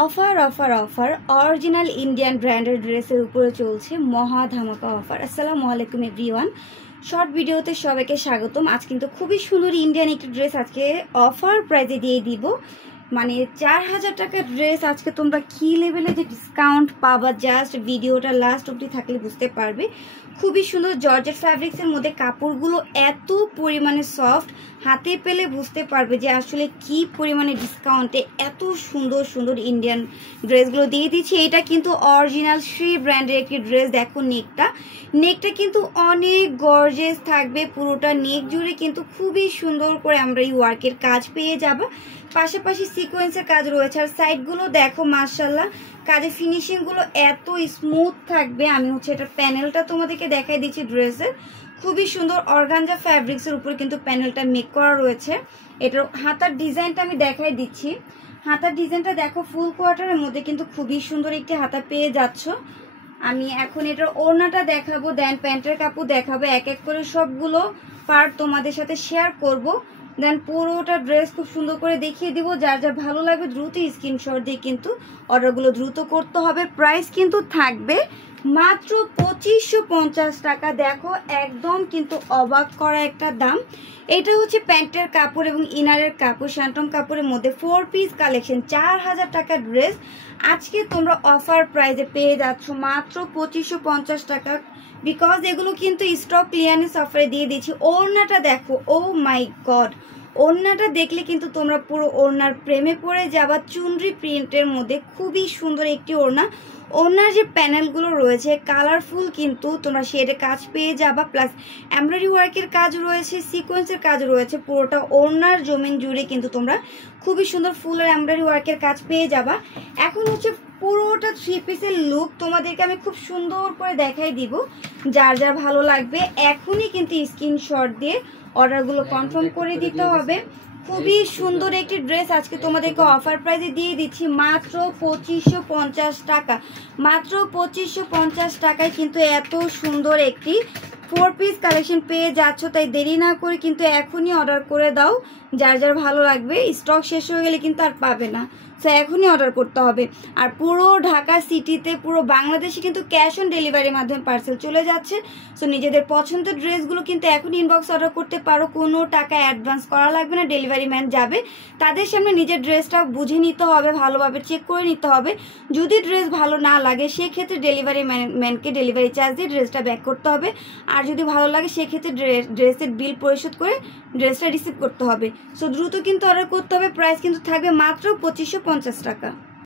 Offer offer offer original Indian ব্র্যান্ডের ড্রেসের উপরে চলছে মহা ধামাকা অফার। আসসালামু আলাইকুম এভরিওয়ান, শর্ট ভিডিওতে সবাইকে স্বাগতম। আজ কিন্তু খুবই সুন্দর ইন্ডিয়ান একটি ড্রেস আজকে অফার প্রাইজে দিয়ে দিব। মানে 4000 টাকার ড্রেস আজকে তোমরা কি লেভেলে যে ডিসকাউন্ট পাবা, জাস্ট ভিডিওটা লাস্ট অবধি থাকলে বুঝতে পারবে। খুবই সুন্দর জর্জেট ফ্যাব্রিক্সের মধ্যে কাপড়গুলো এত পরিমাণে সফট, হাতে পেলে বুঝতে পারবে যে আসলে কি পরিমাণে ডিসকাউন্টে এত সুন্দর সুন্দর ইন্ডিয়ান ড্রেসগুলো দিয়ে দিচ্ছি। এটা কিন্তু অরিজিনাল শ্রী ব্র্যান্ডের একটি ড্রেস। দেখো নেকটা কিন্তু অনেক গর্জিয়াস থাকবে, পুরোটা নেক জুড়ে কিন্তু খুবই সুন্দর করে আমরা এই ওয়ার্কের কাজ পেয়ে যাব। পাশাপাশি সিকোয়েন্সের কাজ রয়েছে, আর সাইডগুলো দেখো মাশাআল্লাহ কাজের ফিনিশিংগুলো এত স্মুথ থাকবে। আমি এটার প্যানেলটা তোমাদেরকে দেখাই দিচ্ছি। ড্রেসের খুবই সুন্দর অর্গানজা ফ্যাব্রিক্সের উপর কিন্তু প্যানেলটা মেক করা রয়েছে। এটার হাতার ডিজাইনটা আমি দেখাই দিচ্ছি। হাতার ডিজাইনটা দেখো ফুল কোয়ার্টারের মধ্যে কিন্তু খুবই সুন্দর একটি হাতা পেয়ে যাচ্ছ। আমি এখন এটার ওড়নাটা দেখাবো, দেন প্যান্টের কাপড় দেখাবো, এক এক করে সবগুলো পার্ট তোমাদের সাথে শেয়ার করব। দেন পুরোটা ড্রেস খুব সুন্দর করে দেখিয়ে দিব। যার যা ভালো লাগবে দ্রুত স্ক্রিনশট দিয়ে কিন্তু অর্ডারগুলো দ্রুত করতে হবে। প্রাইস কিন্তু থাকবে মাত্র 2550 টাকা। দেখো একদম কিন্তু অবাক করা একটা দাম। এটা হচ্ছে প্যান্টের কাপড় এবং ইনারের কাপড়, শ্যান্টম কাপড়ের মধ্যে 4 পিস কালেকশন। 4000 টাকার ড্রেস আজকে তোমরা অফার প্রাইজে পেয়ে যাচ্ছ মাত্র 2550 টাকা, বিকজ এগুলো কিন্তু স্টক ক্লিয়ারেন্স অফারে দিয়ে দিচ্ছি। ওড়নাটা দেখো, ও মাই গড, ওড়নাটা দেখলে কিন্তু তোমরা পুরো ওড়নার প্রেমে পড়ে যাবা। চুনরি প্রিন্টের মধ্যে খুবই সুন্দর একটি ওড়না। ওড়নার যে প্যানেলগুলো রয়েছে কালারফুল, কিন্তু তোমরা শেডে কাজ পেয়ে যাবা, প্লাস এমব্রয়ডারি ওয়ার্কের কাজ রয়েছে, সিকোয়েন্সের কাজ রয়েছে। পুরোটা ওড়নার জমিন জুড়ে কিন্তু তোমরা খুবই সুন্দর ফুল আর এমব্রয়ডারি ওয়ার্কের কাজ পেয়ে যাবা। এখন পুরোটা 3 পিসের লুক তোমাদেরকে আমি খুব সুন্দর করে দেখাই দিব। যার যা ভালো লাগবে এখনই কিন্তু স্ক্রিনশট দিয়ে অর্ডারগুলো কনফার্ম করে দিতে হবে। খুবই সুন্দর একটি ড্রেস আজকে তোমাদেরকে অফার প্রাইসে দিয়ে দিচ্ছি মাত্র 2550 টাকা। মাত্র 2550 টাকায় কিন্তু এত সুন্দর একটি 4 পিস কালেকশন পেয়ে যাচ্ছ। তাই দেরি না করে কিন্তু এখনই অর্ডার করে দাও। যার যার ভালো লাগবে, স্টক শেষ হয়ে গেলে কিন্তু আর পাবে না, সো এখনই অর্ডার করতে হবে। আর পুরো ঢাকা সিটিতে, পুরো বাংলাদেশে কিন্তু ক্যাশ অন ডেলিভারির মাধ্যমে পার্সেল চলে যাচ্ছে। সো নিজেদের পছন্দের ড্রেসগুলো কিন্তু এখন ইনবক্স অর্ডার করতে পারো, কোনো টাকা অ্যাডভান্স করা লাগবে না। ডেলিভারি ম্যান যাবে, তাদের সামনে নিজের ড্রেসটা বুঝে নিতে হবে, ভালোভাবে চেক করে নিতে হবে। যদি ড্রেস ভালো না লাগে সেক্ষেত্রে ডেলিভারি ম্যানকে ডেলিভারি চার্জ দিয়ে ড্রেসটা ব্যাক করতে হবে। আর যদি ভালো লাগে সেক্ষেত্রে ড্রেসের বিল পরিশোধ করে ড্রেসটা রিসিভ করতে হবে। সো দ্রুত কিন্তু অর্ডার করতে হবে। প্রাইস কিন্তু থাকবে মাত্র 2550 টাকা।